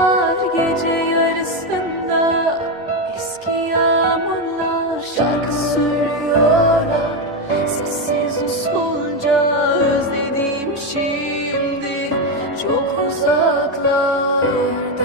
Sabahlar gece yarısında. Eski yağmurlar şarkı söylüyorlar Sessiz usulca özlediğim şimdi. Çok uzaklarda.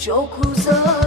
就苦涩